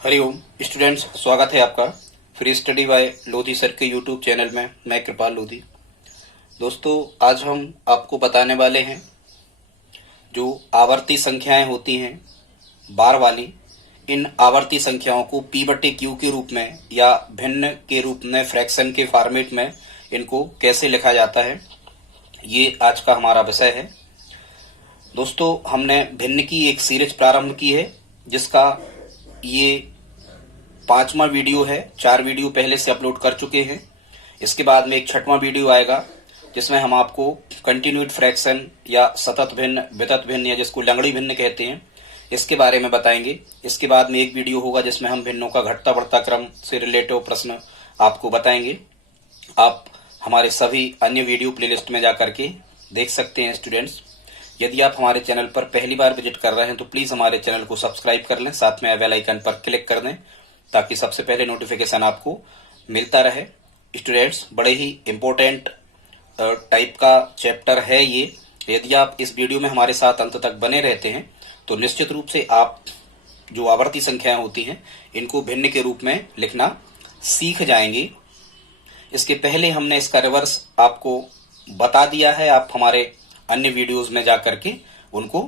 Hariom students, स्वागत है आपका free study bye Lodhi sir के यूट्यूब चैनल में। मैं कृपाल लोधी। दोस्तों, आज हम आपको बताने वाले हैं जो आवर्ती संख्याएं होती हैं बार वाली, इन आवर्ती संख्याओं को पी बटे क्यू के रूप में या भिन्न के रूप में फ्रैक्शन के फॉर्मेट में इनको कैसे लिखा जाता है, ये आज का हमारा विषय है। दोस्तों, हमने भिन्न की एक सीरीज प्रारंभ की है जिसका ये 5वां वीडियो है। 4 वीडियो पहले से अपलोड कर चुके हैं। इसके बाद में एक 6वां वीडियो आएगा जिसमें हम आपको कंटिन्यूड फ्रैक्शन या सतत भिन्न, वितत भिन्न या जिसको लंगड़ी भिन्न कहते हैं, इसके बारे में बताएंगे। इसके बाद में एक वीडियो होगा जिसमें हम भिन्नों का घटता बढ़ता क्रम से रिलेटिव प्रश्न आपको बताएंगे। आप हमारे सभी अन्य वीडियो प्लेलिस्ट में जाकर के देख सकते हैं। स्टूडेंट्स, यदि आप हमारे चैनल पर पहली बार विजिट कर रहे हैं तो प्लीज हमारे चैनल को सब्सक्राइब कर लें, साथ में बेल आइकन पर क्लिक कर दें ताकि सबसे पहले नोटिफिकेशन आपको मिलता रहे। स्टूडेंट्स, बड़े ही इम्पोर्टेंट टाइप का चैप्टर है ये। यदि आप इस वीडियो में हमारे साथ अंत तक बने रहते हैं तो निश्चित रूप से आप जो आवर्ती संख्याएं होती हैं इनको भिन्न के रूप में लिखना सीख जाएंगे। इसके पहले हमने इसका रिवर्स आपको बता दिया है, आप हमारे अन्य वीडियोस में जाकर के उनको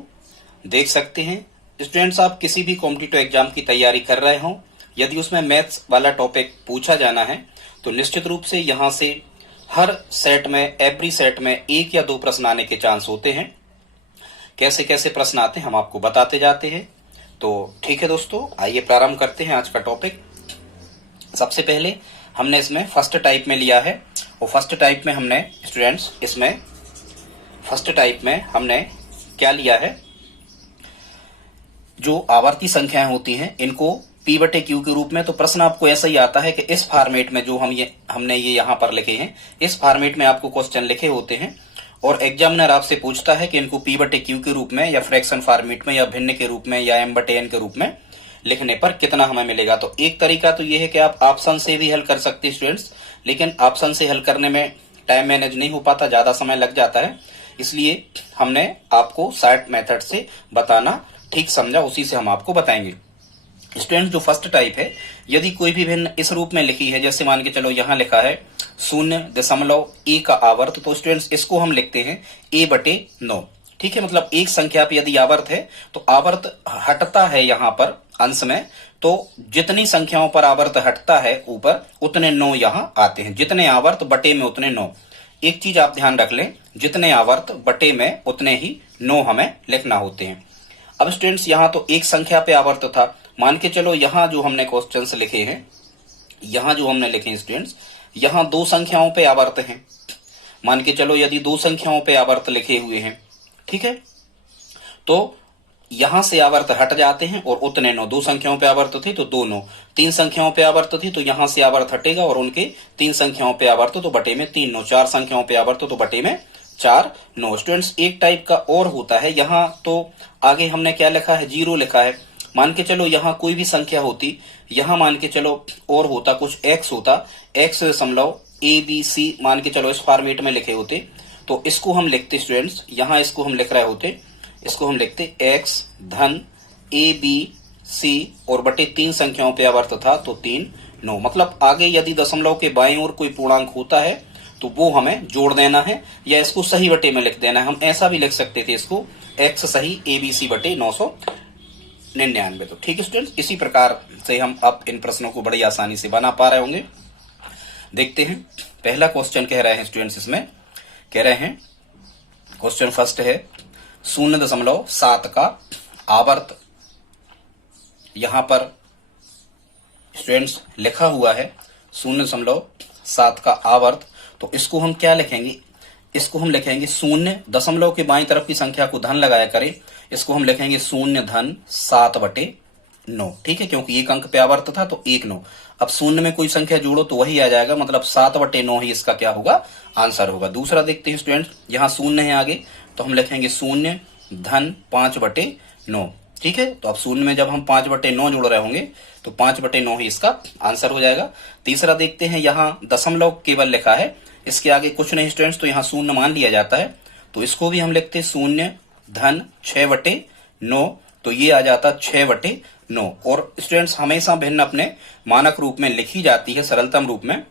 देख सकते हैं। स्टूडेंट्स, आप किसी भी कॉम्पिटिटिव एग्जाम की तैयारी कर रहे हो, यदि उसमें मैथ्स वाला टॉपिक पूछा जाना है तो निश्चित रूप से यहां से हर सेट में, एवरी सेट में 1 या 2 प्रश्न आने के चांस होते हैं। कैसे कैसे प्रश्न आते हैं हम आपको बताते जाते हैं। तो ठीक है दोस्तों, आइए प्रारंभ करते हैं आज का टॉपिक। सबसे पहले हमने इसमें फर्स्ट टाइप में लिया है और फर्स्ट टाइप में हमने स्टूडेंट्स इसमें फर्स्ट टाइप में हमने क्या लिया है, जो आवर्ती संख्याएं होती हैं इनको पी बटे क्यू के रूप में। तो प्रश्न आपको ऐसा ही आता है कि इस फॉर्मेट में जो हमने ये यहां पर लिखे हैं, इस फॉर्मेट में आपको क्वेश्चन लिखे होते हैं और एग्जामिनर आपसे पूछता है कि इनको पी बटे क्यू के रूप में या फ्रैक्शन फॉर्मेट में या भिन्न के रूप में या एम बटे एन के रूप में लिखने पर कितना हमें मिलेगा। तो एक तरीका तो ये है कि आप ऑप्शन से भी हल कर सकते हैं स्टूडेंट्स, लेकिन ऑप्शन से हल करने में टाइम मैनेज नहीं हो पाता, ज्यादा समय लग जाता है, इसलिए हमने आपको शॉर्ट मेथड से बताना ठीक समझा, उसी से हम आपको बताएंगे। स्टूडेंट, जो फर्स्ट टाइप है, यदि कोई भी भिन्न इस रूप में लिखी है, जैसे मान के चलो यहां लिखा है 0.a का आवर्त, तो स्टूडेंट्स इसको हम लिखते हैं a बटे 9। ठीक है, मतलब एक संख्या पे यदि आवर्त है तो आवर्त हटता है यहां पर अंश में, तो जितनी संख्याओं पर आवर्त हटता है ऊपर उतने 9 यहां आते हैं। जितने आवर्त बटे में उतने 9। एक चीज आप ध्यान रख लें, जितने आवर्त बटे में उतने ही 9 हमें लिखना होते हैं। अब स्टूडेंट्स, यहां तो एक संख्या पे आवर्त था, मान के चलो यहां जो हमने क्वेश्चंस लिखे हैं, यहां जो हमने लिखे हैं स्टूडेंट्स, यहां 2 संख्याओं पे आवर्त हैं। मान के चलो यदि 2 संख्याओं पे आवर्त लिखे हुए हैं, ठीक है, तो यहां से आवर्त हट जाते हैं और उतने 9। 2 संख्याओं पे आवर्त थी तो 2 9, 3 संख्याओं पे आवर्त थी तो यहां से आवर्त हटेगा और उनके 3 संख्याओं पे आवर्त तो बटे में 3 9, 4 संख्याओं पे आवर्त तो बटे में 4 9। स्टूडेंट्स, एक टाइप का और होता है, यहां तो आगे हमने क्या लिखा है, 0 लिखा है। मान के चलो यहां कोई भी संख्या होती, यहां मान के चलो और होता कुछ x होता, x दशमलव ABC मान के चलो इस फॉर्मेट में लिखे होते, तो इसको हम लिखते स्टूडेंट्स, यहां इसको हम लिख रहे होते, इसको हम लिखते x धन ABC और बटे 3 संख्याओं पे आवर्त था तो 3 9। मतलब आगे यदि दशमलव के बाईं ओर कोई पूर्णांक होता है तो वो हमें जोड़ देना है या इसको सही बटे में लिख देना है। हम ऐसा भी लिख सकते थे इसको, x सही ABC बटे 999। तो ठीक है स्टूडेंट्स, इसी प्रकार से हम अब इन प्रश्नों को बड़ी आसानी से बना पा रहे होंगे। देखते हैं, पहला क्वेश्चन कह रहे हैं स्टूडेंट्स, इसमें कह रहे हैं क्वेश्चन फर्स्ट है 0.7 का आवर्त। यहां पर स्टूडेंट्स लिखा हुआ है 0.7 का आवर्त, तो इसको हम क्या लिखेंगे, इसको हम लिखेंगे 0 दशमलव के बाईं तरफ की संख्या को धन लगाया करें, इसको हम लिखेंगे 0 धन 7 बटे 9। ठीक है, क्योंकि एक अंक पे आवर्त था तो 1 9। अब 0 में कोई संख्या जोड़ो तो वही आ जाएगा, मतलब 7 बटे 9 ही इसका क्या होगा, आंसर होगा। दूसरा देखते हैं स्टूडेंट, यहाँ 0 है आगे तो हम लिखेंगे 0 धन 5 बटे 9। ठीक है, तो अब 0 में जब हम 5 बटे 9 जोड़ रहे होंगे तो 5 बटे 9 ही इसका आंसर हो जाएगा। तीसरा देखते हैं, यहाँ दशमलव केवल लिखा है, इसके आगे कुछ नहीं स्टूडेंट्स, तो यहाँ 0 मान लिया जाता है, तो इसको भी हम लिखते 0 धन 6 बटे 9, तो ये आ जाता 6 बटे 9। और स्टूडेंट्स हमेशा भिन्न अपने मानक रूप में लिखी जाती है, सरलतम रूप में।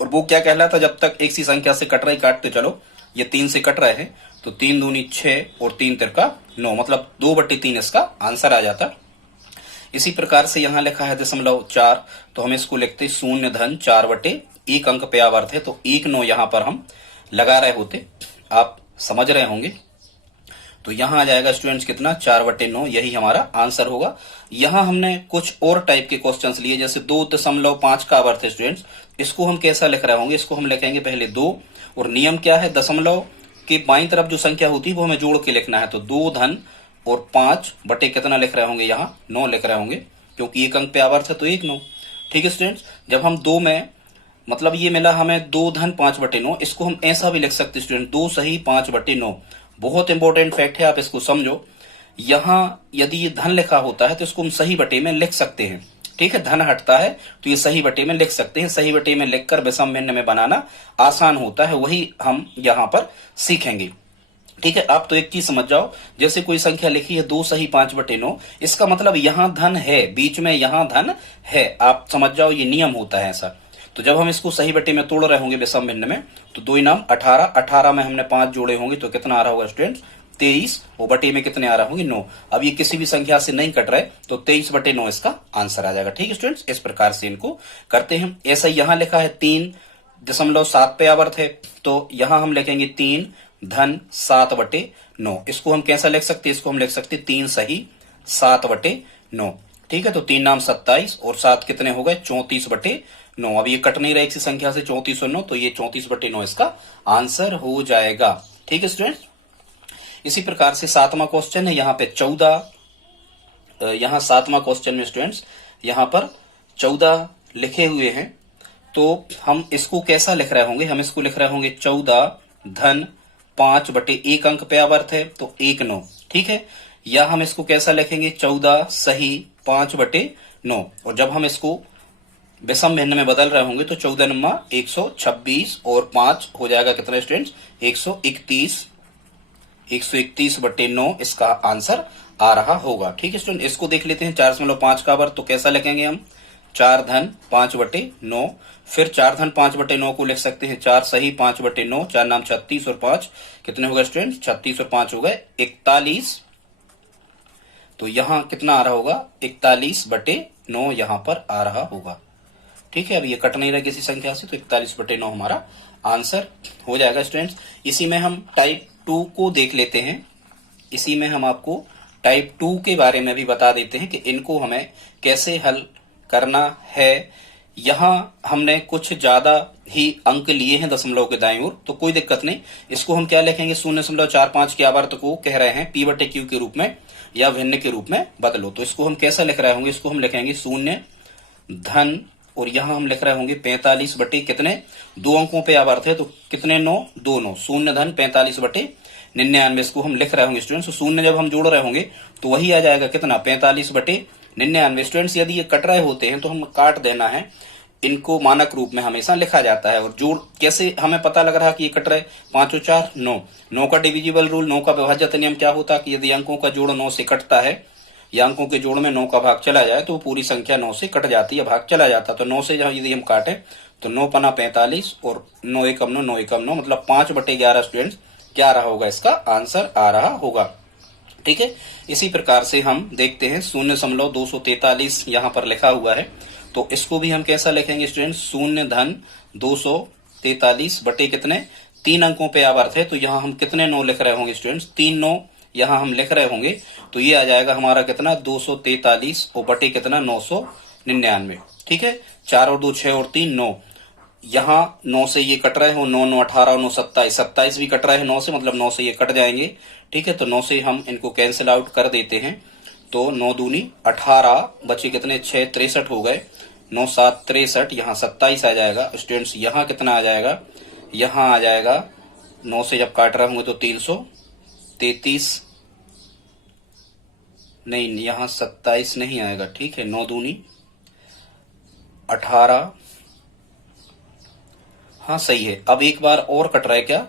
और वो क्या कहलाता, जब तक एक सी संख्या से कट रही, काटते चलो, ये 3 से कट रहे हैं तो 3 दूनी 6 और 3 तिरका 9, मतलब 2/3 इसका आंसर आ जाता। इसी प्रकार से यहाँ लिखा है 0.4, तो हम इसको लिखते 0.4/1 अंक पे आवर्त है, तो 1 9 यहाँ पर हम लगा रहे होते, आप समझ रहे होंगे। तो यहाँ आ जाएगा स्टूडेंट्स कितना, 4/9, यही हमारा आंसर होगा। यहाँ हमने कुछ और टाइप के क्वेश्चंस लिए, जैसे 2.5 का आवर्त है स्टूडेंट्स, इसको हम कैसा लिख रहे होंगे, इसको हम लिखेंगे पहले 2, और नियम क्या है, दशमलव के बाईं तरफ जो संख्या होती है वो हमें जोड़ के लिखना है, तो 2 धन और 5 बटे कितना लिख रहे होंगे, यहाँ 9 लिख रहे होंगे, क्योंकि एक अंक पे आवर्त है तो 1 9। ठीक है स्टूडेंट्स, जब हम 2 में, मतलब ये मिला हमें 2 धन 5/9, इसको हम ऐसा भी लिख सकते स्टूडेंट, 2 सही 5/9। बहुत इंपॉर्टेंट फैक्ट है, आप इसको समझो। यहाँ यदि ये धन लिखा होता है तो इसको हम सही बटे में लिख सकते हैं। ठीक है, धन हटता है तो ये सही बटे में लिख सकते हैं। सही बटे में लिखकर विषम भिन्न में बनाना आसान होता है, वही हम यहाँ पर सीखेंगे। ठीक है, आप तो एक चीज समझ जाओ, जैसे कोई संख्या लिखी है 2 सही 5/9, इसका मतलब यहाँ धन है, बीच में यहाँ धन है, आप समझ जाओ, ये नियम होता है ऐसा। तो जब हम इसको सही बटे में तोड़ रहे होंगे विषम भिन्न में, तो 2 नाम 18, 18 में हमने 5 जोड़े होंगे तो कितना आ रहा होगा स्टूडेंट्स, 23, और बटे में कितने आ रहा होंगे, 9। अब ये किसी भी संख्या से नहीं कट रहे तो 23/9 इसका आंसर आ जाएगा। ठीक है स्टूडेंट्स, इस प्रकार से इनको करते हैं। ऐसा यहाँ लिखा है 3.7 पे आवर्त है, तो यहाँ हम लिखेंगे 3 धन 7/9। इसको हम कैसा लिख सकते हैं, इसको हम लिख सकते 3 सही 7/9। ठीक है, तो 3 नाम 27 और 7 कितने हो गए, 34/9। अब ये कट नहीं रहा एक सी संख्या से, 34 और 9, तो ये 34/9 इसका आंसर हो जाएगा। ठीक है स्टूडेंट्स, इसी प्रकार से 7वां क्वेश्चन है, यहाँ पे 14, यहाँ 7वां क्वेश्चन में स्टूडेंट्स यहाँ पर 14 लिखे हुए हैं, तो हम इसको कैसा लिख रहे होंगे, हम इसको लिख रहे होंगे 14 धन 5/1 अंक पे आवर्त है तो 1 9। ठीक है, या हम इसको कैसा लिखेंगे, 14 सही 5/9, और जब हम इसको विषम भिन्न में बदल रहे होंगे तो 14 नमा 126 और 5 हो जाएगा कितना स्टूडेंट्स, 131, 131/9 इसका आंसर आ रहा होगा। ठीक है स्टूडेंट, इसको देख लेते हैं 4.5 का आवर्त, तो कैसा लिखेंगे हम, 4 धन 5/9, फिर 4 धन 5/9 को लिख सकते हैं 4 सही 5/9, 4 नाम 36 और 5 कितने हो गए स्टूडेंट, 36 और 5 हो गए 41, तो यहाँ कितना आ रहा होगा, 41/9 यहाँ पर आ रहा होगा। ठीक है, अब ये कट नहीं रहा किसी संख्या से, तो 41/9 हमारा आंसर हो जाएगा स्टूडेंट्स। इसी में हम टाइप 2 को देख लेते हैं। इसी में हम आपको टाइप 2 के बारे में भी बता देते हैं कि इनको हमें कैसे हल करना है। यहाँ हमने कुछ ज्यादा ही अंक लिए हैं दशमलव के दाईं ओर, तो कोई दिक्कत नहीं। इसको हम क्या लिखेंगे, 0.45 के आवर्त को कह रहे हैं P/Q के रूप में या भिन्न के रूप में बदलो, तो इसको हम कैसा लिख रहे होंगे, इसको हम लिखेंगे 0 धन, और यहाँ हम लिख रहे होंगे 45 बटे कितने, 2 अंकों पे आवर्त है तो कितने 9, 2 9, 0 धन 45/99 इसको हम लिख रहे होंगे स्टूडेंट्स। 0 जब हम जोड़ रहे होंगे तो वही आ जाएगा कितना, 45/99। स्टूडेंट्स यदि ये कट रहे होते हैं तो हम काट देना है, इनको मानक रूप में हमेशा लिखा जाता है। और जोड़ कैसे हमें पता लग रहा कि ये कट रहे, 5 और 4 9, 9 का डिविजिबल रूल, 9 का विभाज्यता नियम क्या होता है कि यदि अंकों का जोड़ 9 से कटता है या अंकों के जोड़ में 9 का भाग चला जाए तो पूरी संख्या 9 से कट जाती है, भाग चला जाता है। तो 9 से यदि हम काटें तो 9 पना 45 और 9 एकम 9, 9 एकम 9, मतलब 5/11 स्टूडेंट्स क्या रहा होगा, इसका आंसर आ रहा होगा। ठीक है, इसी प्रकार से हम देखते हैं 0.243 यहाँ पर लिखा हुआ है, तो इसको भी हम कैसा लिखेंगे स्टूडेंट्स, 0 धन 243 बटे कितने, 3 अंकों पे आवर्त है, तो यहाँ हम कितने 9 लिख रहे होंगे स्टूडेंट्स, 3 9 यहाँ हम लिख रहे होंगे, तो ये आ जाएगा हमारा कितना 243 और बटे कितना 999। ठीक है, 4 और 2 6 और 3 9, यहाँ 9 से ये कट रहे हो, 9 9 18 और 9 27, 27 भी कट रहे हैं 9 से, मतलब 9 से ये कट जाएंगे। ठीक है, तो 9 से हम इनको कैंसिल आउट कर देते हैं, तो 9 दूनी 18 बचे कितने 6 63 हो गए, 9 7 63, यहाँ 27 आ जाएगा स्टूडेंट्स। यहाँ कितना आ जाएगा, यहाँ आ जाएगा 9 से जब काट रहे होंगे तो 333, नहीं यहाँ 27 नहीं आएगा। ठीक है, 9 दूनी 18, हाँ सही है। अब एक बार और कट रहा है क्या,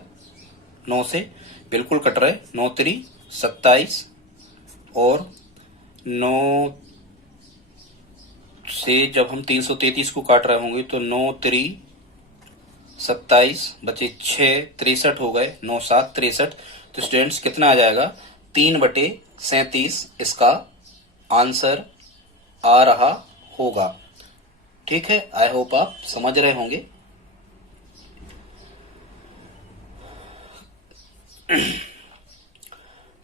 9 से बिल्कुल कट रहा है, 9 3 27 और 9 से जब हम 333 को काट रहे होंगे तो 9 3 27 बचे 6 63 हो गए, 9 7 63। तो स्टूडेंट्स कितना आ जाएगा 3/37 इसका आंसर आ रहा होगा। ठीक है, आई होप आप समझ रहे होंगे।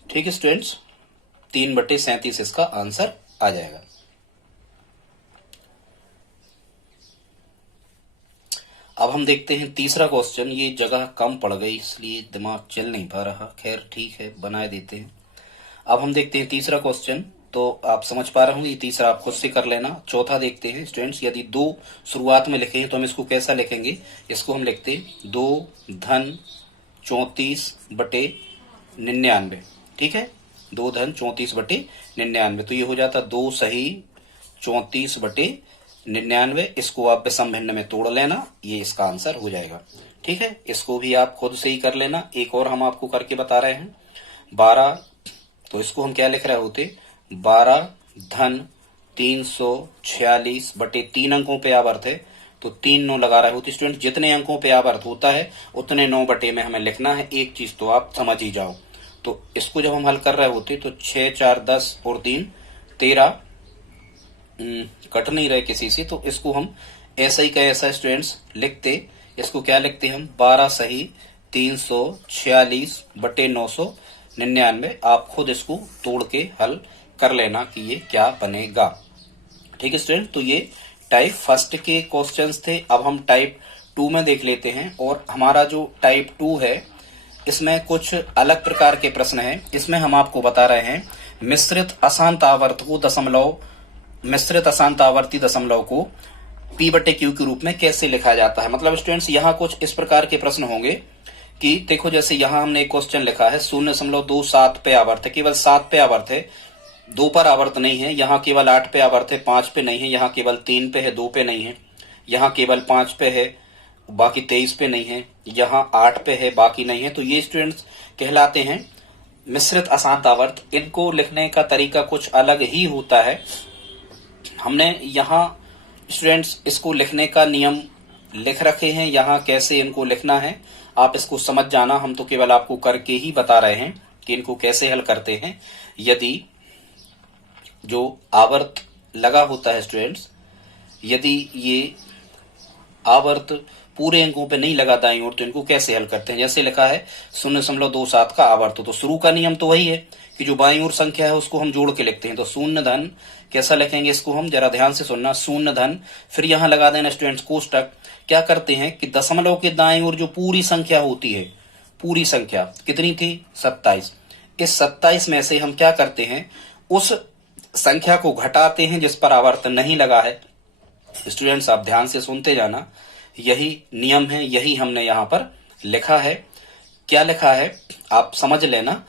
ठीक है स्टूडेंट्स, 3/37 इसका आंसर आ जाएगा। अब हम देखते हैं तीसरा क्वेश्चन। ये जगह कम पड़ गई इसलिए दिमाग चल नहीं पा रहा, खैर ठीक है बनाए देते हैं। अब हम देखते हैं तीसरा क्वेश्चन, तो आप समझ पा रहे होंगे। ये तीसरा आप खुद से कर लेना। चौथा देखते हैं स्टूडेंट्स, यदि 2 शुरुआत में लिखे हैं तो हम इसको कैसा लिखेंगे। इसको हम लिखते हैं 2 धन 34/99। ठीक है, 2 धन 34/99। तो ये हो जाता 2 सही 34/99। इसको आप विषम भिन्न में तोड़ लेना, ये इसका आंसर हो जाएगा। ठीक है, इसको भी आप खुद से ही कर लेना। एक और हम आपको करके बता रहे हैं 12। तो इसको हम क्या लिख रहे होते 12 धन 346/3 अंकों पे आवर्त है तो 3 9 लगा रहे होते। स्टूडेंट जितने अंकों पे आवर्त होता है उतने 9 बटे में हमें लिखना है। एक चीज तो आप समझ ही जाओ। तो इसको जब हम हल कर रहे होते तो 6 4 10 और 3 13 कट नहीं रहे किसी से, तो इसको हम ऐसा ही का ऐसा स्टूडेंट्स लिखते। इसको क्या लिखते हम 12 सही 346/999। आप खुद इसको तोड़ के हल कर लेना कि ये क्या बनेगा। ठीक है स्टूडेंट, तो ये टाइप फर्स्ट के क्वेश्चंस थे। अब हम टाइप 2 में देख लेते हैं। और हमारा जो टाइप 2 है इसमें कुछ अलग प्रकार के प्रश्न हैं। इसमें हम आपको बता रहे हैं मिश्रित अशांत आवर्ती दशमलव को P/Q के रूप में कैसे लिखा जाता है। मतलब स्टूडेंट्स यहाँ कुछ इस प्रकार के प्रश्न होंगे कि देखो, जैसे यहाँ हमने एक क्वेश्चन लिखा है 0.27 पे आवर्त है, केवल 7 पे आवर्त है, 2 पर आवर्त नहीं है। यहाँ केवल 8 पे आवर्त है, 5 पे नहीं है। यहाँ केवल 3 पे है, 2 पे नहीं है। यहाँ केवल 5 पे है, बाकी 23 पे नहीं है। यहाँ 8 पे है, बाकी नहीं है। तो ये स्टूडेंट्स कहलाते हैं मिश्रित अशांत आवर्त। इनको लिखने का तरीका कुछ अलग ही होता है। हमने यहाँ स्टूडेंट्स इसको लिखने का नियम लिख रखे हैं, यहाँ कैसे इनको लिखना है आप इसको समझ जाना। हम तो केवल आपको करके ही बता रहे हैं कि इनको कैसे हल करते हैं। यदि जो आवर्त लगा होता है स्टूडेंट्स, यदि ये आवर्त पूरे अंकों पे नहीं लगा दाईं ओर, तो इनको कैसे हल करते हैं। जैसे लिखा है 0.27 का आवर्त, तो शुरू का नियम तो वही है कि जो बाईं ओर संख्या है उसको हम जोड़ के लिखते हैं। तो 0 धन कैसा लिखेंगे इसको हम, जरा ध्यान से सुनना। 0 धन, फिर यहां लगा देना स्टूडेंट्स कोष्टक। क्या करते हैं कि दशमलव के दाईं ओर जो पूरी संख्या होती है, पूरी संख्या कितनी थी 27, इस 27 में से हम क्या करते हैं उस संख्या को घटाते हैं जिस पर आवर्त नहीं लगा है। स्टूडेंट्स आप ध्यान से सुनते जाना, यही नियम है, यही हमने यहाँ पर लिखा है। क्या लिखा है आप समझ लेना।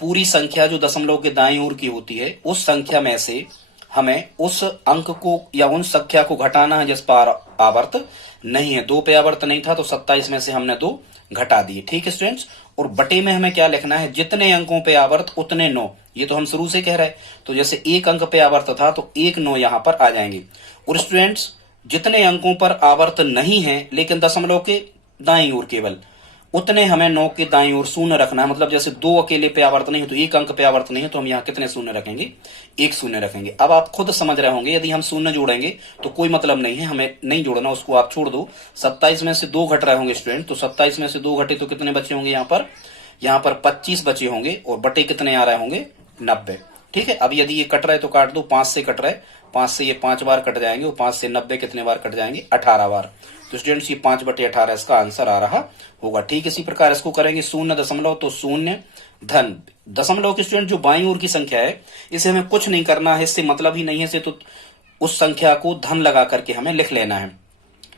पूरी संख्या जो दशमलव के दाईं ओर की होती है, उस संख्या में से हमें उस अंक को या उन संख्या को घटाना है जिस पर आवर्त नहीं है। 2 पे आवर्त नहीं था तो 27 में से हमने 2 घटा दिए। ठीक है स्टूडेंट्स, और बटे में हमें क्या लिखना है, जितने अंकों पे आवर्त उतने 9। ये तो हम शुरू से कह रहे हैं। तो जैसे 1 अंक पे आवर्त था तो 1 9 यहाँ पर आ जाएंगे। और स्टूडेंट्स जितने अंकों पर आवर्त नहीं है लेकिन दशमलव के दाईं ओर केवल, उतने हमें 9 के दाईं ओर शून्य रखना है। मतलब जैसे 2 अकेले पे आवर्त नहीं है तो 1 अंक पे आवर्त नहीं है, तो हम यहाँ कितने शून्य रखेंगे, 1 शून्य रखेंगे। अब आप खुद समझ रहे होंगे यदि हम शून्य जोड़ेंगे तो कोई मतलब नहीं है, हमें नहीं जोड़ना, उसको आप छोड़ दो। 27 में से 2 घट रहे होंगे स्टूडेंट, तो 27 में से 2 घटे तो कितने बचे होंगे यहाँ पर 25 बचे होंगे। और बटे कितने आ रहे होंगे 90। ठीक है, अब यदि ये कट रहा है तो काट दो, 5 से कट रहा है, 5 से ये 5 बार कट जाएंगे और 5 से 90 कितने बार कट जाएंगे 18 बार। तो स्टूडेंट्स ये 5/18 इसका आंसर आ रहा होगा। ठीक इसी प्रकार इसको करेंगे 0 दशमलव, तो 0 धन दशमलव की स्टूडेंट जो बाईं ओर की संख्या है इसे हमें कुछ नहीं करना है, इससे मतलब ही नहीं है, इसे तो उस संख्या को धन लगा करके हमें लिख लेना है।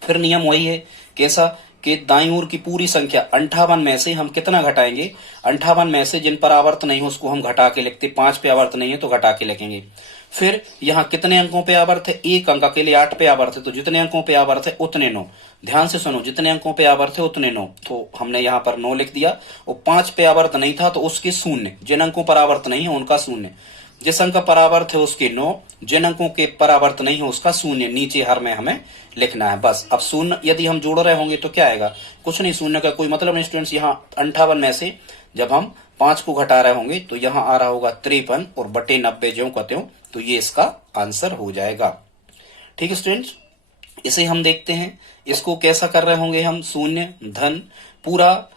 फिर नियम वही है, कैसा कि दाईं ओर की पूरी संख्या 58 में से हम कितना घटाएंगे, 58 में से जिन पर आवर्त नहीं हो उसको हम घटा के लिखते। 5 पे आवर्त नहीं है तो घटा के लिखेंगे। फिर यहाँ कितने अंकों पे आवर्त है, 1 अंक के लिए 8 पे आवर्त है, तो जितने अंकों पे आवर्त है उतने 9। ध्यान से सुनो, जितने अंकों पे आवर्त है उतने 9, तो हमने यहाँ पर 9 लिख दिया। और 5 पे आवर्त नहीं था तो उसके 0, जिन अंकों पर आवर्त नहीं है उनका 0। जिस अंक का परावर्त है उसके 9, जिन अंकों के परावर्त नहीं है उसका 0 नीचे हर में हमें लिखना है बस। अब 0 यदि हम जोड़ रहे होंगे तो क्या आएगा, कुछ नहीं, 0 का कोई मतलब नहीं स्टूडेंट्स। यहाँ 58 में से जब हम 5 को घटा रहे होंगे तो यहाँ आ रहा होगा 53 और बटे 90 ज्यों का त्यों, तो ये इसका आंसर हो जाएगा। ठीक है स्टूडेंट्स, इसे हम देखते हैं, इसको कैसा कर रहे होंगे हम, 0 धन पूरा,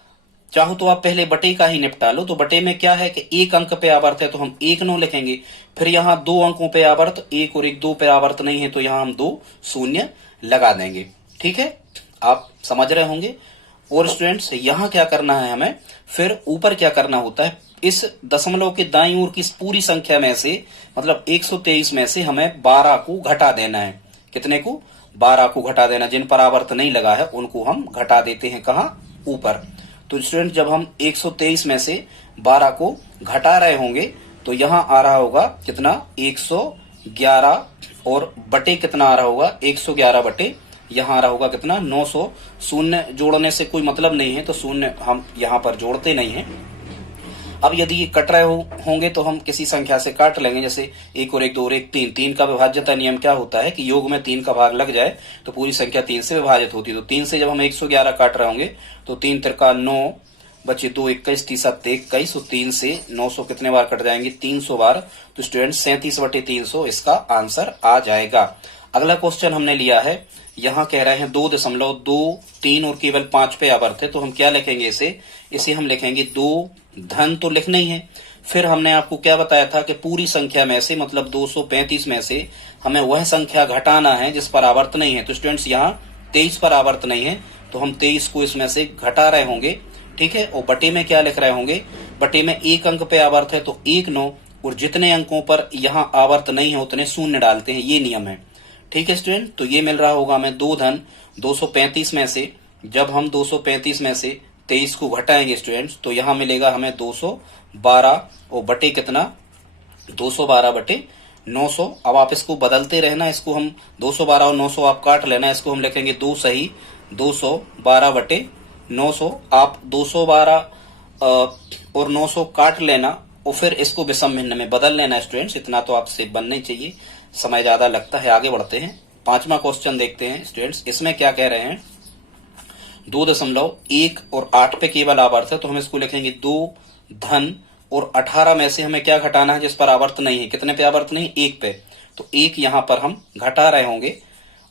चाहो तो आप पहले बटे का ही निपटा लो। तो बटे में क्या है कि एक अंक पे आवर्त है तो हम 1 9 लिखेंगे, फिर यहाँ 2 अंकों पे आवर्त, 1 और 1 2 पे आवर्त नहीं है तो यहाँ हम 2 0 लगा देंगे। ठीक है, आप समझ रहे होंगे। और स्टूडेंट्स यहाँ क्या करना है हमें, फिर ऊपर क्या करना होता है, इस दशमलव के दाईं ओर की पूरी संख्या में से मतलब 123 में से हमें 12 को घटा देना है। कितने को, 12 को घटा देना। जिन पर आवर्त नहीं लगा है उनको हम घटा देते हैं, कहाँ, ऊपर। तो स्टूडेंट जब हम 123 में से 12 को घटा रहे होंगे तो यहाँ आ रहा होगा कितना, 111 और बटे कितना आ रहा होगा, 111 बटे यहाँ आ रहा होगा कितना, 900। शून्य जोड़ने से कोई मतलब नहीं है तो शून्य हम यहाँ पर जोड़ते नहीं है। अब यदि ये कट रहे होंगे तो हम किसी संख्या से काट लेंगे, जैसे 1 और 1 2 और 1 3। 3 का विभाज्यता नियम क्या होता है कि योग में 3 का भाग लग जाए तो पूरी संख्या 3 से विभाजित होती है। तो 3 से जब हम 111 काट रहे होंगे तो 3 तिरका 9 बचे 2 21 3 7 21, तो 3 से 900 कितने बार कट जाएंगे, 300 बार। तो स्टूडेंट 37 बटे 300 इसका आंसर आ जाएगा। अगला क्वेश्चन हमने लिया है, यहाँ कह रहे हैं 2.23 और केवल 5 पे आवर्त है, तो हम क्या लिखेंगे, इसे हम लिखेंगे 2 धन, तो लिखना ही है। फिर हमने आपको क्या बताया था कि पूरी संख्या में से मतलब 235 में से हमें वह संख्या घटाना है जिस पर आवर्त नहीं है। तो स्टूडेंट्स यहाँ 23 पर आवर्त नहीं है तो हम 23 को इसमें से घटा रहे होंगे। ठीक है, और बटे में क्या लिख रहे होंगे, बटे में एक अंक पे आवर्त है तो 1 9, और जितने अंकों पर यहाँ आवर्त नहीं है उतने शून्य डालते हैं, ये नियम है। ठीक है स्टूडेंट, तो ये मिल रहा होगा हमें 2 धन 235 में से, जब हम 235 में से 23 को घटाएंगे स्टूडेंट्स तो यहाँ मिलेगा हमें 212 और बटे कितना, 212 बटे 900। अब आप इसको बदलते रहना, इसको हम 212 और 900 आप काट लेना, इसको हम लिखेंगे 2 सही 212 बटे 900। आप 212 और 900 काट लेना और फिर इसको विषम भिन्न में बदल लेना स्टूडेंट्स। इतना तो आपसे बनना ही चाहिए, समय ज्यादा लगता है। आगे बढ़ते हैं, 5वां क्वेश्चन देखते हैं स्टूडेंट्स। इसमें क्या कह रहे हैं, 2.1 और 8 पे केवल आवर्त है तो हम इसको लिखेंगे 2 धन, और 18 में से हमें क्या घटाना है जिस पर आवर्त नहीं है। कितने पे आवर्त नहीं, 1 पे, तो 1 यहाँ पर हम घटा रहे होंगे।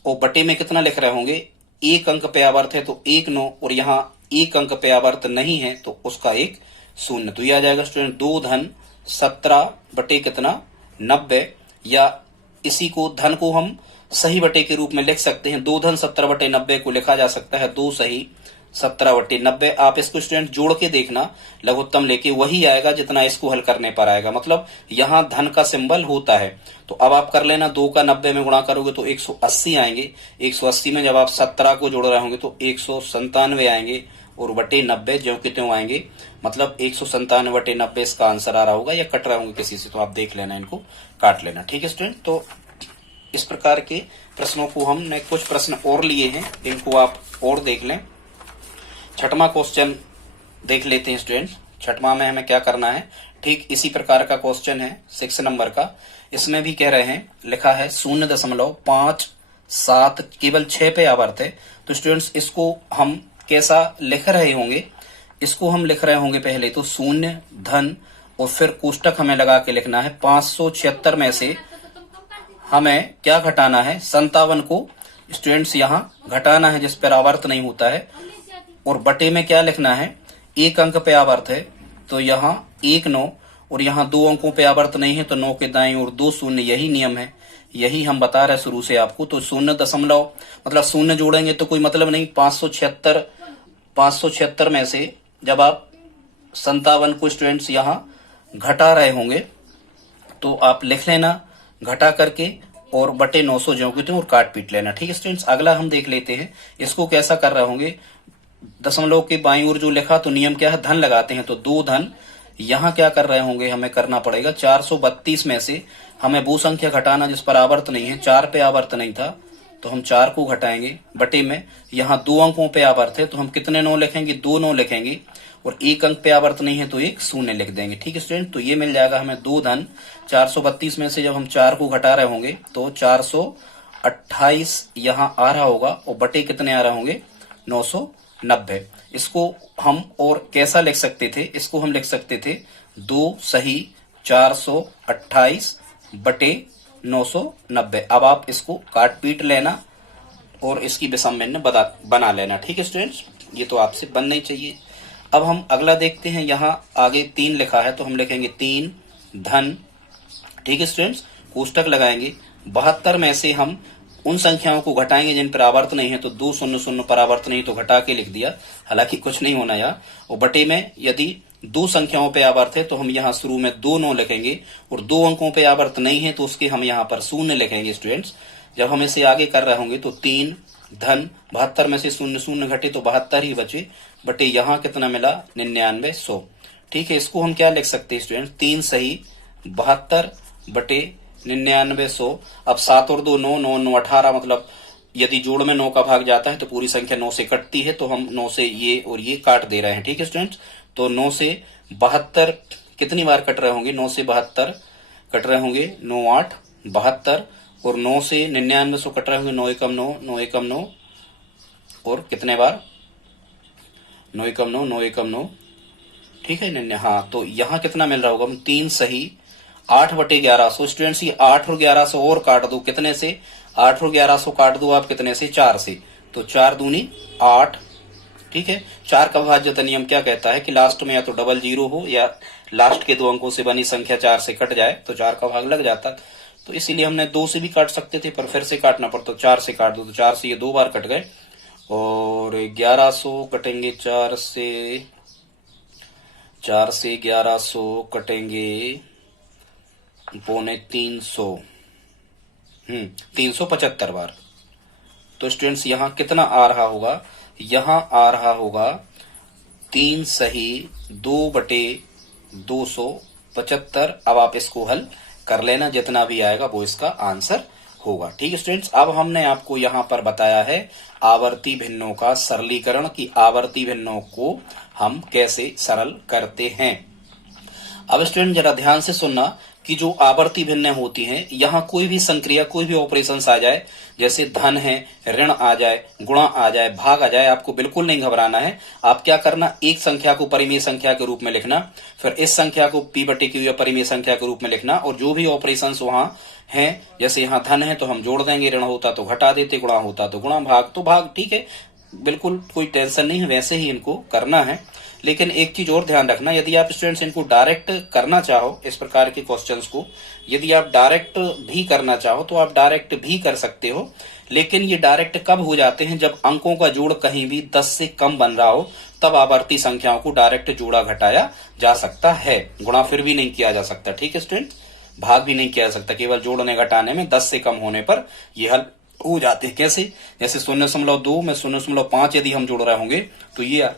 और बटे में कितना लिख रहे होंगे, 1 अंक पे आवर्त है तो 1 9, और यहाँ 1 अंक पे आवर्त नहीं है तो उसका 1 0। तो ये आ जाएगा स्टूडेंट 2 धन 17 बटे कितना, 90, या इसी को धन को हम सही बटे के रूप में लिख सकते हैं। 2 धन 17 बटे 90 को लिखा जा सकता है 2 सही 17 बटे 90। आप इसको स्टूडेंट जोड़ के देखना, लघुत्तम लेके वही आएगा जितना इसको हल करने पर आएगा, मतलब यहाँ धन का सिंबल होता है। तो अब आप कर लेना, 2 का 90 में गुणा करोगे तो 180 आएंगे, 180 में जब आप 17 को जोड़ रहे होंगे तो 197 आएंगे, और बटे 90 ज्यों के त्यों आएंगे, मतलब 197 बटे 90 इसका आंसर आ रहा होगा। या कट रहे होंगे किसी से तो आप देख लेना, इनको काट लेना। ठीक है स्टूडेंट, तो इस प्रकार के प्रश्नों को हमने कुछ प्रश्न और लिए हैं, इनको आप और देख लें। 6वां क्वेश्चन देख लेते हैं स्टूडेंट। 6वां में हमें क्या करना है, ठीक इसी प्रकार का क्वेश्चन है 6 नंबर का। इसमें भी कह रहे हैं, लिखा है 0.57 केवल 6 पे आवर्त है। तो स्टूडेंट्स इसको हम कैसा लिख रहे होंगे, इसको हम लिख रहे होंगे पहले तो 0 धन, और फिर कोष्टक हमें लगा के लिखना है 576 में से हमें क्या घटाना है, 57 को स्टूडेंट्स यहाँ घटाना है जिस पर आवर्त नहीं होता है। और बटे में क्या लिखना है, 1 अंक पे आवर्त है तो यहाँ 1 9, और यहाँ 2 अंकों पे आवर्त नहीं है तो 9 के दाएं और 2 शून्य, यही नियम है, यही हम बता रहे शुरू से आपको। तो 0 मतलब शून्य जोड़ेंगे तो कोई मतलब नहीं। 576 में से जब आप 57 को स्टूडेंट्स यहाँ घटा रहे होंगे तो आप लिख लेना घटा करके, और बटे 900 ज्यों के त्यों और काट पीट लेना। ठीक है स्टूडेंट्स, अगला हम देख लेते हैं, इसको कैसा कर रहे होंगे। दशमलव के बाईं ओर जो लिखा तो नियम क्या है, धन लगाते हैं, तो 2 धन। यहाँ क्या कर रहे होंगे, हमें करना पड़ेगा 432 में से हमें वो संख्या घटाना जिस पर आवर्त नहीं है। 4 पे आवर्त नहीं था तो हम 4 को घटाएंगे, बटे में यहाँ 2 अंकों पे आवर्त है तो हम कितने 9 लिखेंगे, 2 9 लिखेंगे, और एक अंक पे आवर्त नहीं है तो एक शून्य लिख देंगे। ठीक है स्टूडेंट, तो ये मिल जाएगा हमें 2 धन 432 में से जब हम 4 को घटा रहे होंगे तो 428 यहाँ आ रहा होगा और बटे कितने आ रहे होंगे 990। इसको हम और कैसा लिख सकते थे, इसको हम लिख सकते थे 2 सही 428 बटे 990। अब आप इसको काट पीट लेना और इसकी विषम बना लेना। ठीक है स्टूडेंट्स, ये तो आपसे बनना ही चाहिए। अब हम अगला देखते हैं, यहाँ आगे 3 लिखा है तो हम लिखेंगे 3 धन, ठीक है स्टूडेंट्स, कोष्टक लगाएंगे 72 में से हम उन संख्याओं को घटाएंगे जिन पर आवर्त नहीं है, तो 2 शून्य शून्य पर आवर्त नहीं तो घटा के लिख दिया, हालांकि कुछ नहीं होना यहाँ। और बटे में यदि 2 संख्याओं पे आवर्त है तो हम यहाँ शुरू में 2 9 लिखेंगे और 2 अंकों पे आवर्त नहीं है तो उसके हम यहाँ पर शून्य लिखेंगे स्टूडेंट्स। जब हम इसे आगे कर रहे होंगे तो 3 धन 72 में से शून्य शून्य घटे तो 72 ही बचे, बटे यहाँ कितना मिला 9900। ठीक है, इसको हम क्या लिख सकते हैं स्टूडेंट, 3 सही 72 बटे 9900। अब 7 और 2 9 9 9 18, मतलब यदि जोड़ में 9 का भाग जाता है तो पूरी संख्या 9 से कटती है, तो हम 9 से ये और ये काट दे रहे हैं। ठीक है स्टूडेंट्स, तो 9 से 72 कितनी बार कट रहे होंगे, 9 से 72 कट रहे होंगे 9 8 72 और 9 से 9900 कट रहे होंगे 9 एकम 9 9 एकम 9 और कितने बार 9 एकम 9 9 एकम 9। ठीक है 99, हाँ, तो यहाँ कितना मिल रहा होगा, 3 सही 8 बटे 1100। स्टूडेंट्स ये 8 और 1100 और काट दो, कितने से 8 और 1100 काट दो आप कितने से 4 से, तो 4 दूनी 8। ठीक है, 4 का भाज्यता नियम क्या कहता है कि लास्ट में या तो डबल जीरो हो या लास्ट के 2 अंकों से बनी संख्या 4 से कट जाए तो 4 का भाग लग जाता। तो इसीलिए हमने 2 से भी काट सकते थे पर फिर से काटना पड़ता, 4 से काट दो तो 4 से ये 2 बार कट गए और 1100 कटेंगे 4 से 1100 कटेंगे पौने 300, 375 बार। तो स्टूडेंट्स यहाँ कितना आ रहा होगा, यहाँ आ रहा होगा 3 सही 2 बटे 275। अब आप इसको हल कर लेना, जितना भी आएगा वो इसका आंसर होगा। ठीक है स्टूडेंट्स, अब हमने आपको यहाँ पर बताया है आवर्ती भिन्नों का सरलीकरण, की आवर्ती भिन्नों को हम कैसे सरल करते हैं। अब स्टूडेंट जरा ध्यान से सुनना कि जो आवर्ती भिन्न होती हैं, यहाँ कोई भी संक्रिया कोई भी ऑपरेशंस आ जाए, जैसे धन है, ऋण आ जाए, गुणा आ जाए, भाग आ जाए, आपको बिल्कुल नहीं घबराना है। आप क्या करना, एक संख्या को परिमेय संख्या के रूप में लिखना, फिर इस संख्या को p बटे q या परिमेय संख्या के रूप में लिखना और जो भी ऑपरेशंस वहां हैं, जैसे यहाँ धन है तो हम जोड़ देंगे, ऋण होता तो घटा देते, गुणा होता तो गुणा, भाग तो भाग। ठीक है, बिल्कुल कोई टेंशन नहीं है, वैसे ही इनको करना है। लेकिन एक चीज और ध्यान रखना, यदि आप स्टूडेंट्स इनको डायरेक्ट करना चाहो, इस प्रकार के क्वेश्चंस को यदि आप डायरेक्ट भी करना चाहो तो आप डायरेक्ट भी कर सकते हो, लेकिन ये डायरेक्ट कब हो जाते हैं, जब अंकों का जोड़ कहीं भी 10 से कम बन रहा हो, तब आवर्ती संख्याओं को डायरेक्ट जोड़ा घटाया जा सकता है, गुणा फिर भी नहीं किया जा सकता। ठीक है स्टूडेंट, भाग भी नहीं किया जा सकता, केवल जोड़ने घटाने में 10 से कम होने पर ये हल हो जाते हैं। कैसे, जैसे 0.2 में 0.5 यदि हम जोड़ रहे होंगे तो ये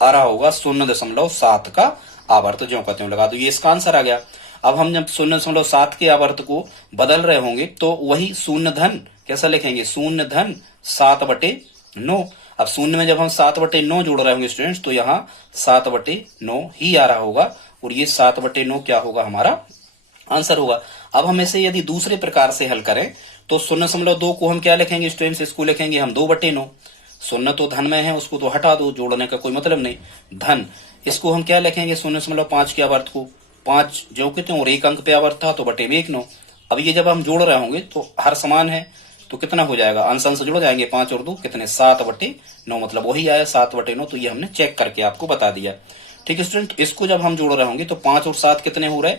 आ रहा होगा 0.7 का आवर्त, ज्यों का त्यों लगा दो, ये इसका आंसर आ गया। अब हम जब 0.7 के आवर्त को बदल रहे होंगे तो वही शून्य धन कैसा लिखेंगे, शून्य धन 7/9। अब शून्य में जब हम 7/9 जोड़ रहे होंगे स्टूडेंट्स तो यहाँ 7/9 ही आ रहा होगा और ये 7/9 क्या होगा, हमारा आंसर होगा। अब हम इसे यदि दूसरे प्रकार से हल करें तो 0.2 को हम क्या लिखेंगे स्टूडेंट्स, इसको लिखेंगे हम 2/9। शून्य तो धन में है, उसको तो हटा दो, जोड़ने का कोई मतलब नहीं, धन। इसको हम क्या लिखेंगे 0.5 के आवर्त को 5 जो कि त्यों और एक अंक पे आवर्त था तो बटे में 1 9। अब ये जब हम जोड़ रहे होंगे तो हर समान है तो कितना हो जाएगा, अंश अंश जुड़ जाएंगे, 5 और 2 कितने 7/9, मतलब वही आया 7/9। तो ये हमने चेक करके आपको बता दिया। ठीक है स्टूडेंट, इसको जब हम जोड़ रहे होंगे तो 5 और 7 कितने हो रहे,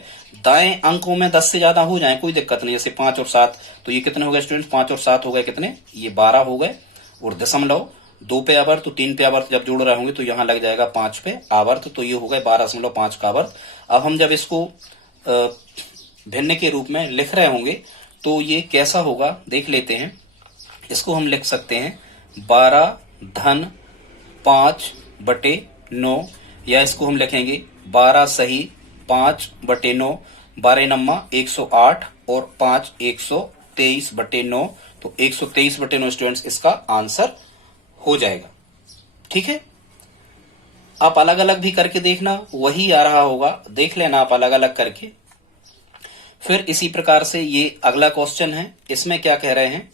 दाएं अंकों में 10 से ज्यादा हो जाए कोई दिक्कत नहीं, जैसे 5 और 7 तो ये कितने हो गए स्टूडेंट, 5 और 7 हो गए कितने, ये 12 हो गए। और दशमलव 2 पे आवर्त तो 3 पे आवर्त जब जोड़ रहे होंगे तो यहाँ लग जाएगा 5 पे आवर्त, तो ये हो गए 12.5 का आवर्त। अब हम जब इसको भिन्न के रूप में लिख रहे होंगे तो ये कैसा होगा देख लेते हैं। इसको हम लिख सकते हैं 12 धन 5/9, या इसको हम लिखेंगे 12 सही 5/9, 12 नम्मा 108 और 5 123/9, तो 123/9 स्टूडेंट्स इसका आंसर हो जाएगा। ठीक है, आप अलग अलग भी करके देखना, वही आ रहा होगा, देख लेना आप अलग अलग करके। फिर इसी प्रकार से ये अगला क्वेश्चन है, इसमें क्या कह रहे हैं,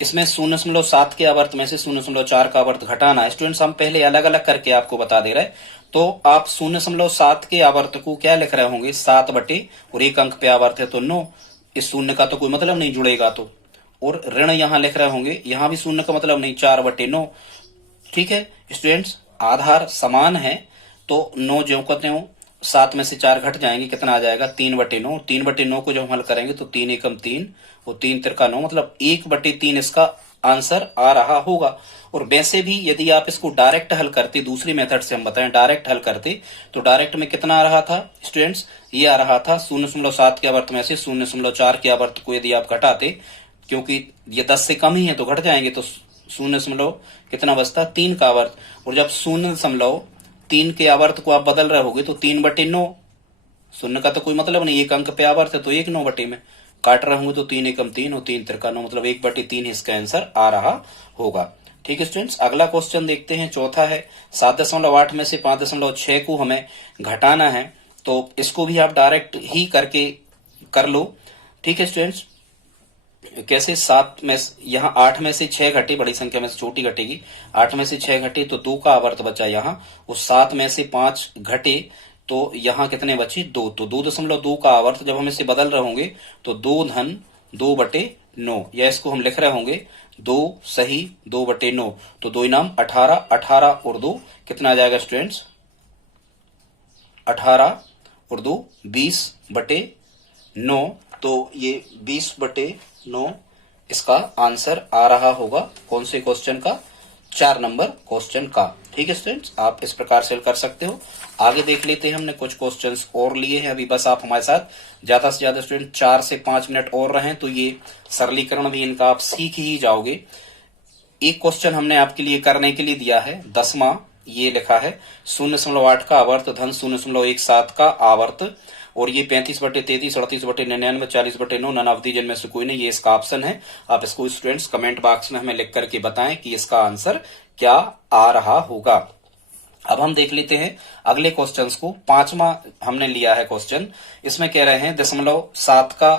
इसमें 0.7 के आवर्त में से 0.4 का आवर्त घटाना है। स्टूडेंट्स हम पहले अलग अलग करके आपको बता दे रहे हैं, तो आप 0.7 के आवर्त को क्या लिख रहे होंगे, 7 बटे, और 1 अंक पे आवर्त है तो 9, इस शून्य का तो कोई मतलब नहीं जुड़ेगा तो, और ऋण यहां लिख रहे होंगे, यहां भी शून्य का मतलब नहीं, 4 बटे 9। ठीक है स्टूडेंट्स, आधार समान है तो 9 ज्यों को त्यों, 7 में से 4 घट जाएंगे, कितना आ जाएगा, 3 बटे 9। 3 बटे 9 को जब हम हल करेंगे तो 3 एकम 3 और 3 तिरका 9, मतलब 1 बटे 3 इसका आंसर आ रहा होगा। और वैसे भी यदि आप इसको डायरेक्ट हल करते, दूसरी मेथड से हम बताएं डायरेक्ट हल करते, तो डायरेक्ट में कितना आ रहा था स्टूडेंट्स, ये आ रहा था 0.7 के आवर्त में से 0.4 के आवर्त को यदि आप घटाते, क्योंकि ये 10 से कम ही है तो घट जाएंगे, तो 0. कितना बचता, 3 का आवर्त। और जब 0.3 के आवर्त को आप बदल रहे होगे तो 3 बटे 9, शून्य का तो कोई मतलब नहीं, 1 अंक पे आवर्त है तो 1 9 बटे में काट रहे होंगे तो 3 एकम 3 और 3 तिरका 9, मतलब 1 बटे 3 इसका आंसर आ रहा होगा। ठीक है स्टूडेंट्स, अगला क्वेश्चन देखते हैं, चौथा है 7.8 में से 5.6 को हमें घटाना है, तो इसको भी आप डायरेक्ट ही करके कर लो। ठीक है स्टूडेंट्स, कैसे, 7 में यहाँ 8 में से 6 घटे, बड़ी संख्या में से छोटी घटेगी, 8 में से 6 घटे तो 2 का आवर्त बचा यहाँ, उस 7 में से 5 घटे तो यहाँ कितने बचे, 2, तो 2.2 का आवर्त जब हम इसे बदल रहे होंगे तो 2 धन 2 बटे 9, या इसको हम लिख रहे होंगे 2 सही 2 बटे 9, तो 2 इनाम 18, 18 और 2 कितना आ जाएगा स्टूडेंट्स, 18 और 2 20 बटे 9, तो ये 20 बटे 9 इसका आंसर आ रहा होगा, कौन से क्वेश्चन का, 4 नंबर क्वेश्चन का। ठीक है स्टूडेंट्स, आप इस प्रकार से कर सकते हो। आगे देख लेते हैं, हमने कुछ क्वेश्चंस और लिए हैं अभी, बस आप हमारे साथ ज्यादा से ज्यादा स्टूडेंट 4 से 5 मिनट और रहें तो ये सरलीकरण भी इनका आप सीख ही जाओगे। एक क्वेश्चन हमने आपके लिए करने के लिए दिया है, 10वां, ये लिखा है 0.8 का आवर्त धन 0.17 का आवर्त, और ये 35 बटे 33, 38 बटे 99, 40 बटे 9, नन अवधि जिनमें से कोई नहीं, ये इसका ऑप्शन है। आप इसको स्टूडेंट्स कमेंट बॉक्स में हमें लिख करके बताएं कि इसका आंसर क्या आ रहा होगा। अब हम देख लेते हैं अगले क्वेश्चंस को, 5वां हमने लिया है क्वेश्चन, इसमें कह रहे हैं 0.7 का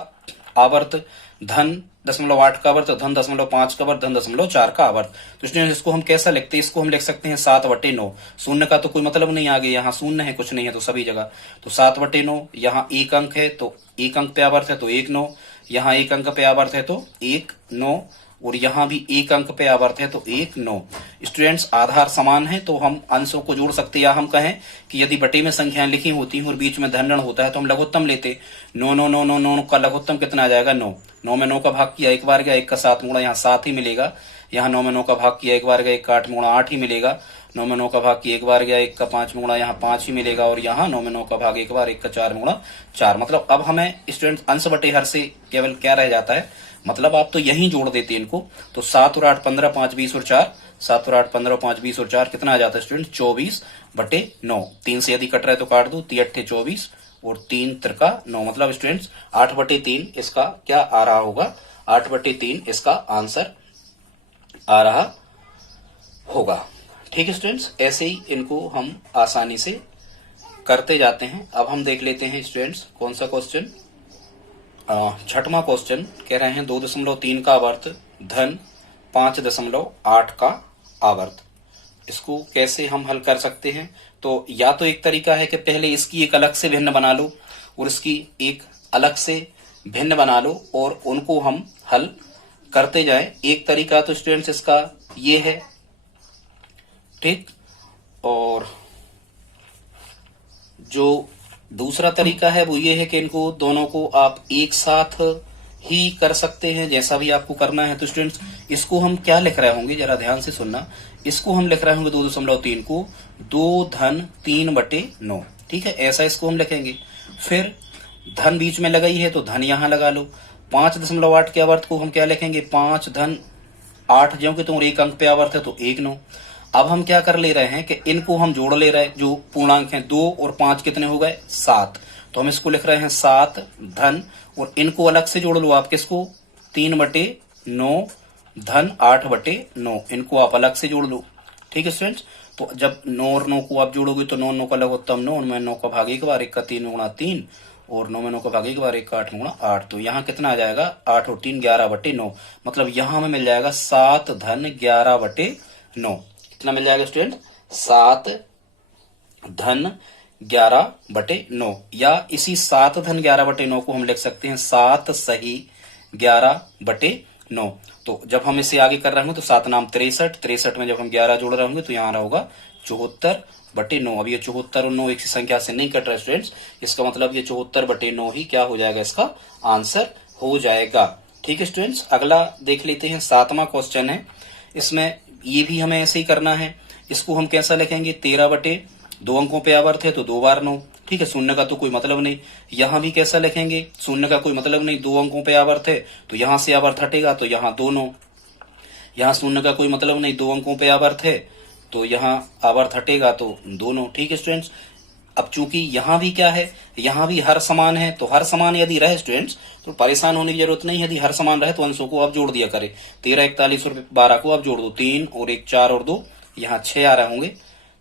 आवर्त धन 0.8 का आवर्त धन 0.5 का आवर्त धन 0.4 का आवर्त। तो स्टूडेंट्स इसको हम कैसा लिखते हैं, इसको हम लिख सकते हैं 7 बटे 9, शून्य का तो कोई मतलब नहीं, आगे यहाँ शून्य है, कुछ नहीं है तो सभी जगह, तो 7 बटे 9, यहाँ 1 अंक है तो 1 अंक पे आवर्त है तो 1 9, यहाँ 1 अंक पे आवर्त है तो 1 9, और यहाँ भी 1 अंक पे आवर्त है तो 1 9। स्टूडेंट्स आधार समान है तो हम अंशों को जोड़ सकते, या हम कहें कि यदि बटे में संख्याएं लिखी होती हैं और बीच में धन ऋण होता है तो हम लघुत्तम लेते, 9 9 9 9 9 का लघुत्तम कितना आ जाएगा, 9, 9 में 9 का भाग किया 1 बार गया, 1 का 7 गुणा, यहाँ 7 ही मिलेगा, यहाँ 9 में 9 का भाग किया 1 बार गया, 1 का 8 गुणा 8 ही मिलेगा, 9 में 9 का भाग किया 1 बार गया, 1 का 5 गुणा, यहाँ 5 ही मिलेगा, और यहाँ 9 में 9 का भाग 1 बार, 1 का 4 गुणा 4, मतलब अब हमें स्टूडेंट्स अंश बटे हर से केवल क्या रह जाता है, मतलब आप तो यही जोड़ देते हैं इनको, तो 7 और 8 15, 5 20 और 4, 7 और 8 15, 5 20 और 4 कितना आ जाता है स्टूडेंट, 24 बटे 9। 3 से यदि कट रहा है तो काट दो, 3 8 24 और 3 तिरका 9, मतलब स्टूडेंट्स 8 बटे 3 इसका क्या आ रहा होगा, 8 बटे 3 इसका आंसर आ रहा होगा। ठीक है स्टूडेंट्स, ऐसे ही इनको हम आसानी से करते जाते हैं। अब हम देख लेते हैं स्टूडेंट्स कौन सा क्वेश्चन, 6वां क्वेश्चन कह रहे हैं 2.3 का आवर्त धन 5.8 का आवर्त। इसको कैसे हम हल कर सकते हैं, तो या तो एक तरीका है कि पहले इसकी एक अलग से भिन्न बना लो और इसकी एक अलग से भिन्न बना लो और उनको हम हल करते जाएं। एक तरीका तो स्टूडेंट्स इसका ये है, ठीक, और जो दूसरा तरीका है वो ये है कि इनको दोनों को आप एक साथ ही कर सकते हैं, जैसा भी आपको करना है। तो स्टूडेंट्स इसको हम क्या लिख रहे होंगे, जरा ध्यान से सुनना, इसको हम लिख रहे होंगे 2.3 को 2 धन 3 बटे 9, ठीक है, ऐसा इसको हम लिखेंगे। फिर धन बीच में लगाई है तो धन यहां लगा लो। 5.8 के आवर्त को हम क्या लिखेंगे, 5 धन 8, जो कि तुम एक अंक पे आवर्त है तो 1 9। अब हम क्या कर ले रहे हैं कि इनको हम जोड़ ले रहे हैं, जो पूर्णांक हैं 2 और 5 कितने हो गए, 7, तो हम इसको लिख रहे हैं 7 धन, और इनको अलग से जोड़ लो आप, किसको, 3 बटे 9 धन 8 बटे 9, इनको आप अलग से जोड़ लो। ठीक है स्टूडेंट्स, तो जब 9 और 9 को आप जोड़ोगे तो 9 9 का लघुत्तम 9, 9 में 9 का भाग 1 बार, 1 का 3 गुणा 3, और 9 में 9 का भाग 1 बार, 1 का 8 गुणा 8। तो यहाँ कितना आ जाएगा, 8 और 3 11/9, मतलब यहाँ हमें मिल जाएगा 7 धन 11/9। कितना मिल जाएगा स्टूडेंट, 7 धन 11/9, या इसी 7 धन 11/9 को हम लिख सकते हैं 7 सही 11/9। तो जब हम इसे आगे कर रहे होंगे तो 7 नाम 63, 63 में जब हम 11 जोड़ रहे होंगे तो यहाँ होगा 74/9। अब ये 74 और 9 एक सी संख्या से नहीं कट रहा स्टूडेंट्स, इसका मतलब ये 74/9 ही क्या हो जाएगा, इसका आंसर हो जाएगा। ठीक है स्टूडेंट्स, अगला देख लेते हैं, 7वां क्वेश्चन है। इसमें ये भी हमें ऐसे ही करना है। इसको हम कैसा लिखेंगे, 13/2 अंकों पे आवर्त है तो 2 बार 9। ठीक है, शून्य का तो कोई मतलब नहीं। यहां भी कैसा लिखेंगे, शून्य का कोई मतलब नहीं, 2 अंकों पे आवर्त है तो यहां से आवर्त हटेगा तो यहाँ 2 9। यहाँ शून्य का कोई मतलब नहीं, 2 अंकों पे आवर्त है तो यहाँ आवर्त हटेगा तो 2 9। ठीक है स्टूडेंट्स, अब चूंकि यहाँ भी क्या है, यहाँ भी हर समान है, तो हर समान यदि रहे स्टूडेंट्स तो परेशान होने की जरूरत नहीं है। यदि हर समान रहे तो अंशों को आप जोड़ दिया करें। 13 41 और 12 को आप जोड़ दो, 3 और 1 4 और 2, यहाँ 6 आ रहे होंगे।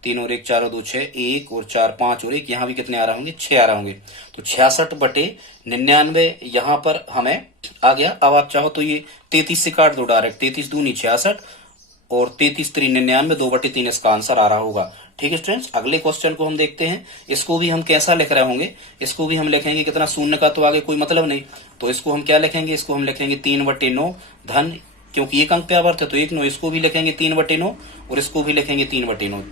3 और 1 4 और 2 6, 1 और 4 5 और 1, यहाँ भी कितने आ रहे होंगे, 6 आ रहे होंगे। तो 66/99 यहाँ पर हमें आ गया। अब आप चाहो तो ये 33 से काट दो डायरेक्ट, 33 दूनी 66 और 33 3 99, 2/3 इसका आंसर आ रहा होगा। ठीक है स्टूडेंट्स, अगले क्वेश्चन को हम देखते हैं। इसको भी हम कैसा लिख रहे होंगे, इसको भी हम लिखेंगे कितना, शून्य का तो आगे कोई मतलब नहीं, तो इसको हम क्या लिखेंगे, इसको हम लिखेंगे 3/9 धन, क्योंकि एक अंक पे आवर्त है तो 1 9, इसको भी लिखेंगे 3/9 और इसको भी लिखेंगे 3/9।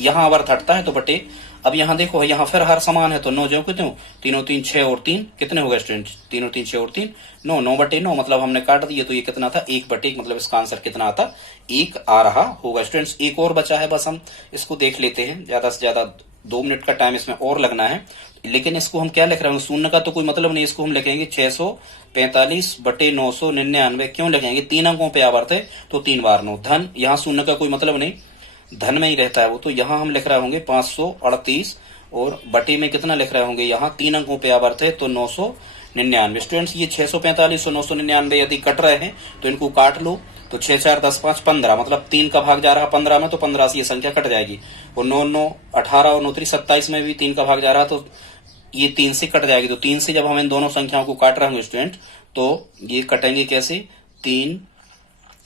यहाँ आवर्त हटता है तो बटे। अब यहाँ देखो, यहाँ फिर हर समान है तो 9 जो कितने हो, 3 और 3 6 और 3 कितने हो गए स्टूडेंट्स, 3 और 3 6 और 3 9, 9/9, मतलब हमने काट दिए तो ये कितना था, 1/1, मतलब इसका आंसर कितना आता, 1 आ रहा होगा। स्टूडेंट्स एक और बचा है, बस हम इसको देख लेते हैं। ज्यादा से ज्यादा 2 मिनट का टाइम इसमें और लगना है, लेकिन इसको हम क्या लिख रहे हैं, शून्य का तो कोई मतलब नहीं, इसको हम लिखेंगे 645/999। क्यों लिखेंगे, 3 अंकों पे आवर्त है तो 3 बार 9 धन, यहाँ शून्य का कोई मतलब नहीं, धन में ही रहता है वो, तो यहाँ हम लिख रहे होंगे 538 और बटे में कितना लिख रहे होंगे, यहाँ 3 अंकों पे आवर्त है तो 999। स्टूडेंट्स ये 645 और 999 यदि कट रहे हैं तो इनको काट लो, तो 6 4 10 5 15, मतलब 3 का भाग जा रहा 15 में तो 15 से ये संख्या कट जाएगी। और 9 9 18 और 9 3 27 में भी 3 का भाग जा रहा तो ये 3 से कट जाएगी। तो 3 से जब हम इन दोनों संख्याओं को काट रहे होंगे स्टूडेंट तो ये कटेंगे कैसे, 3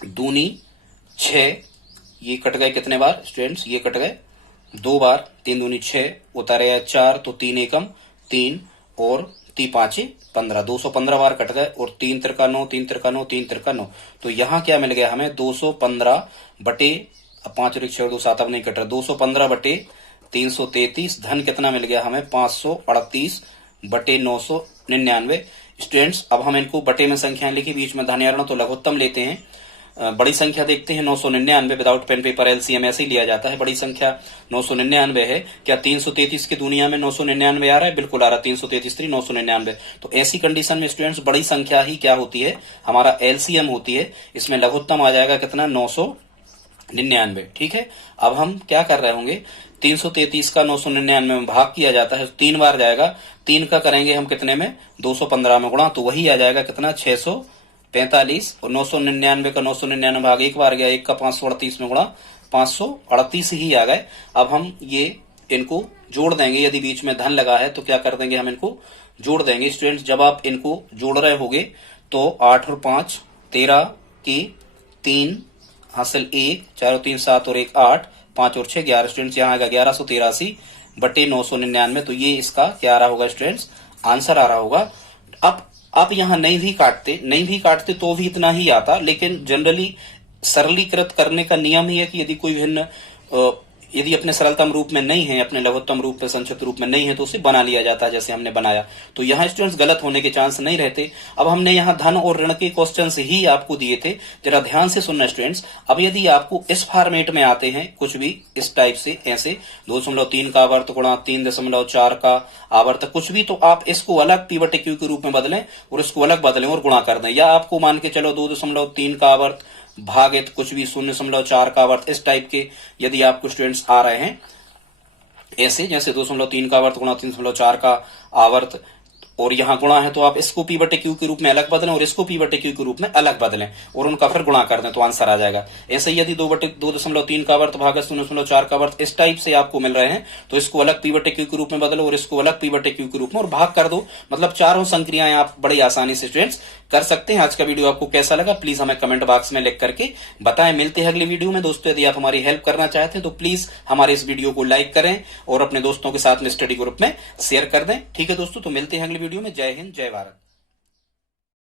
दूनी 6, ये कट गए कितने बार स्टूडेंट्स, ये कट गए 2 बार, 3 दूनी 6, उतारे 4 तो 3 एकम 3 और 3 5 15, 215 बार कट गए। और 3 तिरका 9, 3 तिरका 9, 3 तिरका 9, तो यहाँ क्या मिल गया हमें, 215 बटे, अब 5 और 1 6 और 2 7, अब नहीं कट रहा, 215 बटे 333 धन कितना मिल गया हमें, 538/999। स्टूडेंट्स अब हम इनको बटे में संख्याएं लिखी, बीच में धनात्मक तो लघुत्तम लेते हैं। बड़ी संख्या देखते हैं 999, विदाउट पेन पेपर एलसीएम ऐसे ही लिया जाता है। बड़ी संख्या 999 है, क्या 333 की दुनिया में 999 आ रहा है, बिल्कुल आ रहा है, 333 3 999। तो ऐसी कंडीशन में स्टूडेंट्स बड़ी संख्या ही क्या होती है, हमारा एलसीएम होती है। इसमें लघुत्तम आ जाएगा कितना, 999। ठीक है, अब हम क्या कर रहे होंगे, 333 का 999 में भाग किया जाता है, 3 बार जाएगा, 3 का करेंगे हम कितने में, 215 में गुणा, तो वही आ जाएगा कितना, 645। और 999 का 999 भाग 1 बार गया, 1 का 538 में गुणा, 538 ही आ गए। अब हम ये इनको जोड़ देंगे, यदि बीच में धन लगा है तो क्या कर देंगे, हम इनको जोड़ देंगे। स्टूडेंट्स जब आप इनको जोड़ रहे होगे तो 8 और 5 13 की 3 हासिल 1, 4 और 3 7 और 1 8, 5 और 6 11। स्टूडेंट्स यहाँ आएगा 1183/999, तो ये इसका क्या आ रहा होगा स्टूडेंट्स, आंसर आ रहा होगा। अब आप यहाँ नहीं भी काटते तो भी इतना ही आता, लेकिन जनरली सरलीकृत करने का नियम ही है कि यदि कोई भिन्न यदि अपने सरलतम रूप में नहीं है, अपने लघुत्तम रूप में संक्षिप्त रूप में नहीं है, तो उसे बना लिया जाता है जैसे हमने बनाया। तो यहाँ स्टूडेंट्स गलत होने के चांस नहीं रहते। अब हमने यहाँ धन और ऋण के क्वेश्चन ही आपको दिए थे, जरा ध्यान से सुनना स्टूडेंट्स। अब यदि आपको इस फॉर्मेट में आते हैं कुछ भी इस टाइप से, ऐसे 2.3 का आवर्त गुणा 3.4 का आवर्त कुछ भी, तो आप इसको अलग P/Q के रूप में बदलें और इसको अलग बदलें और गुणा कर दें। या आपको मान के चलो 2.3 का आवर्त भागित कुछ भी 0.4 का आवर्त, इस टाइप के यदि आपको स्टूडेंट्स आ रहे हैं ऐसे, जैसे 2.3 का आवर्त गुणा 3.4 का आवर्त, और यहाँ गुणा है तो आप इसको पी बटे क्यू के रूप में अलग बदलें और इसको पी बटे क्यू के रूप में अलग बदलें और उनका फिर गुणा कर दें तो आंसर आ जाएगा। ऐसे ही यदि 2/2.3 का वर्त भागा 0.4 का वर्त इस टाइप से आपको मिल रहे हैं तो इसको अलग पी बटे क्यू के रूप में बदलो और इसको अलग पी बटे क्यू के रूप में और भाग कर दो। मतलब चारों संक्रियाएं आप बड़ी आसानी से स्टूडेंट्स कर सकते हैं। आज का वीडियो आपको कैसा लगा प्लीज हमें कमेंट बॉक्स में लिख करके बताएं। मिलते हैं अगली वीडियो में दोस्तों। यदि आप हमारी हेल्प करना चाहते हैं तो प्लीज हमारे इस वीडियो को लाइक करें और अपने दोस्तों के साथ में स्टडी ग्रुप में शेयर कर दें। ठीक है दोस्तों, तो मिलते हैं अगली वीडियो में। जय हिंद, जय भारत।